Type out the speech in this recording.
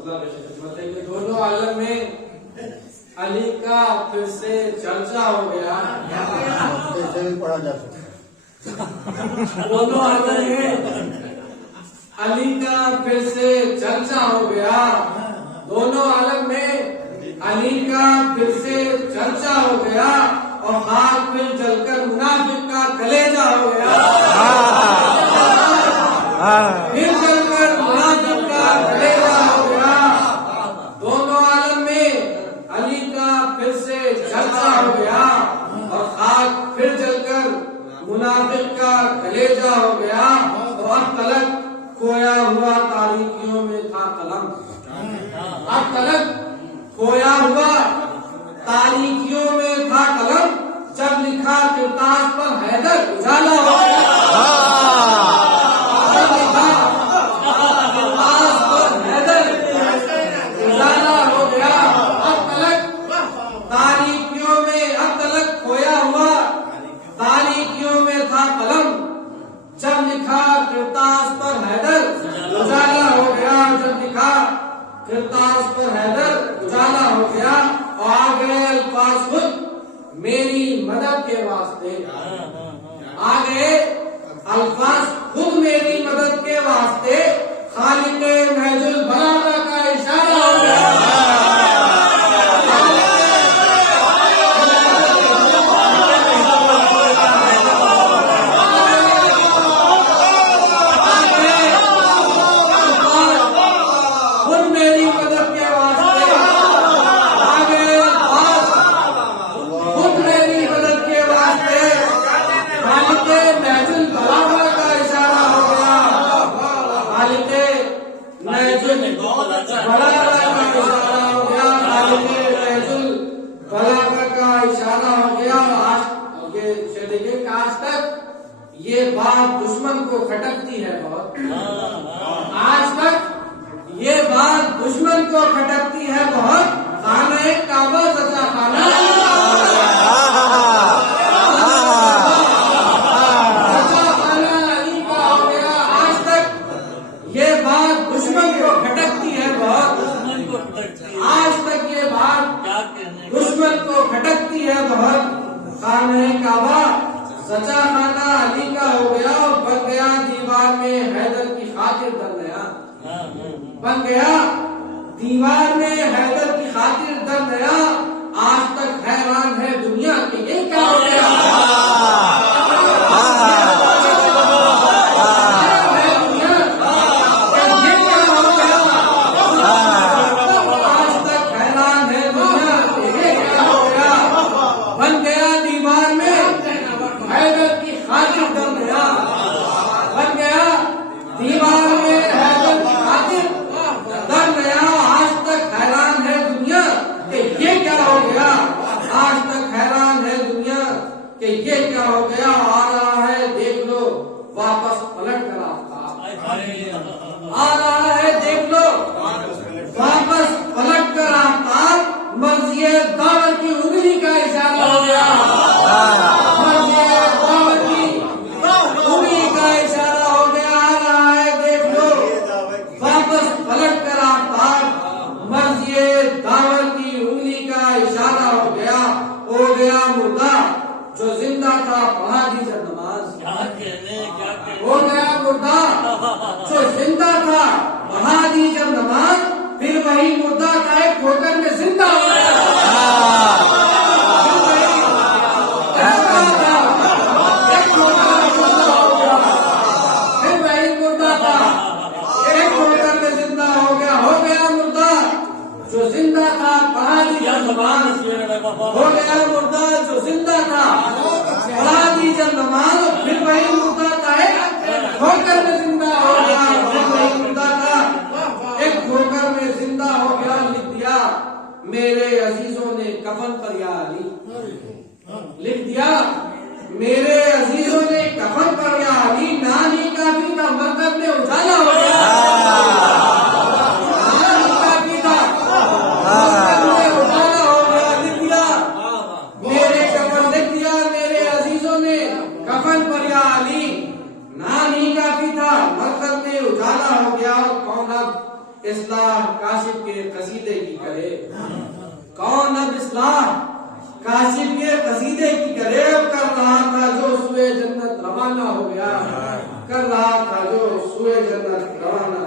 मतलब कि दोनों आलम में अली का फिर से चर्चा हो गया। कैसे भी पढ़ा जा सकता। दोनों आलम में अली का फिर से चर्चा हो गया। दोनों आलम में अली का फिर से चर्चा हो गया और खाक में जलकर मुनाफिक का कलेजा हो गया। फिर जलकर मुनाफिक का कलेजा हो गया। दोनों आलम में अली का फिर से चर्चा हो गया और खाक फिर जलकर मुनाफिक का कलेजा हो गया। और अब तलक खोया हुआ तारीखियों में था कलम। अब तलक खोया हुआ तारीखियों में था कलम। जब लिखा किरतास पर हैदर उजाला हो गया। जब लिखा किरतास पर हैदर उजाला हो गया। अब तलक तारीखियों में, अब तलक खोया हुआ तारीखियों में था कलम। जब लिखा किरतास पर हैदर उजाला हो गया। जब लिखा किरतास पर हैदर उजाला हो गया और आ गए अल्फाज खुद मेरी मदद के वास्ते। आ गए अल्फाज खुद मेरी मदद के वास्ते। खालिके महजुल बलागा का इशारा हो गया। ये बात दुश्मन को खटकती है बहुत। आज तक ये बात दुश्मन को खटकती है बहुत। खाना काबा सचा खाना सचा खाना अली का हो गया। आज तक ये बात दुश्मन को खटकती है बहुत। आज तक ये बात दुश्मन को खटकती है बहुत। खाना काबा सचा खाना अली का हो गया और बन गया दीवार में हैदर की खातिर दर नया। बन गया दीवार में हैदर की खातिर दर नया। आज तक हैरान है दुनिया की ये क्या हो गया। आज तक हैरान है दुनिया की ये क्या हो गया। बन गया दीवार में हैदर की खातिर दर नया। बन गया दीवार में हैदर की खातिर दर नया। आज तक हैरान है दुनिया कि ये क्या हो गया। आज तक हैरान है दुनिया कि ये क्या हो गया। आ रहा है देख लो वापस पलट कर आफ्ताब। आ रहा है देख लो वापस पलट कर आफ्ताब। मर्ज़िए दावर की उंगली का इशारा हो गया। जो जिंदा था पढ़ा दीजिए नमाज। हो गया मुर्दा जो जिंदा था पढ़ा दीजिए नमाज। फिर वही मुर्दा का एक ठोकर में जिंदा हो गया। फिर वही मुर्दा था एक ठोकर में जिंदा हो गया। हो गया मुर्दा जो जिंदा था पढ़ा दीजिए नमाज। हो गया मुर्दा जो जिंदा था पढ़ा दीजिए नमाज। फिर वही मुर्दा का एक ठोकर में जिंदा हो गया। फिर वही मुर्दा का एक ठोकर में जिंदा हो गया। लिख दिया मेरे अजीजों ने कफन पर या अली। लिख दिया मेरे अजीजों ने कफन पर या अली। नानी काफी था मरकज में उजाला हो गया। नानी काफी था मरकज में उजाला हो गया। लिख दिया मेरे कफन। लिख दिया मेरे अजीजों ने कफन पर या अली। नानी काफी था मरकज में उजाला हो गया। और कौन अब इस्लाह काशिफ के कसीदे की करे। कौन अब इस्लाह काशिफ के कसीदे की करे। कर रहा था जो सुए जन्नत रवाना हो गया, कर रहा था जो सुए जन्नत रवाना